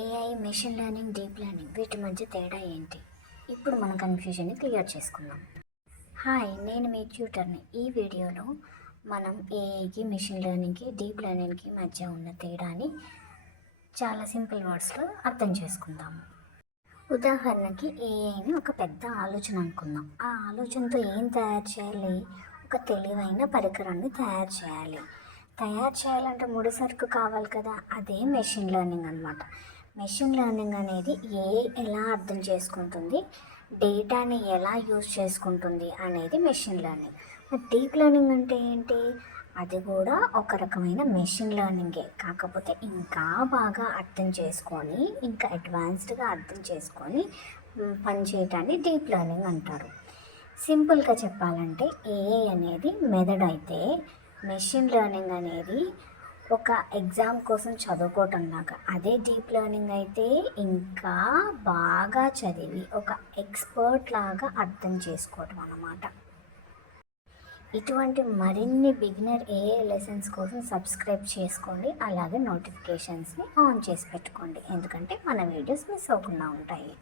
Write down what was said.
AI, machine learning, deep learning వీటి మధ్య తేడా ఏంటి? ఇప్పుడు మన కన్ఫ్యూజన్ని క్లియర్ చేసుకుందాం. హాయ్, నేను మీ ట్యూటర్ని. ఈ వీడియోలో మనం ఏఐకి, మెషిన్ లెర్నింగ్కి, డీప్ లెర్నింగ్కి మధ్య ఉన్న తేడాని చాలా సింపుల్ వర్డ్స్లో అర్థం చేసుకుందాము. ఉదాహరణకి ఏఐని ఒక పెద్ద ఆలోచన అనుకుందాం. ఆ ఆలోచనతో ఏం తయారు చేయాలి? ఒక తెలివైన పరికరాన్ని తయారు చేయాలి. తయారు చేయాలంటే ముడిసరుకు కావాలి కదా, అదే మెషిన్ లెర్నింగ్ అనమాట. మెషిన్ లెర్నింగ్ అనేది ఏఐ ఎలా అర్థం చేసుకుంటుంది, డేటాని ఎలా యూజ్ చేసుకుంటుంది అనేది మెషిన్ లెర్నింగ్. డీప్ లెర్నింగ్ అంటే ఏంటి? అది కూడా ఒక రకమైన మెషిన్ లెర్నింగే, కాకపోతే ఇంకా బాగా అర్థం చేసుకొని, ఇంకా అడ్వాన్స్డ్గా అర్థం చేసుకొని పనిచేయటాన్ని డీప్ లెర్నింగ్ అంటారు. సింపుల్గా చెప్పాలంటే ఏఐ అనేది మెథడ్ అయితే, మెషిన్ లెర్నింగ్ అనేది ఒక ఎగ్జామ్ కోసం చదువుకోవటం లాగా. అదే డీప్ లెర్నింగ్ అయితే ఇంకా బాగా చదివి ఒక ఎక్స్పర్ట్ లాగా అర్థం చేసుకోవటం అన్నమాట. ఇటువంటి మరిన్ని బిగినర్ ఏఐ లెసన్స్ కోసం సబ్స్క్రైబ్ చేసుకోండి. అలాగే నోటిఫికేషన్స్ని ఆన్ చేసి పెట్టుకోండి, ఎందుకంటే మన వీడియోస్ మిస్ అవ్వకుండా ఉంటాయి.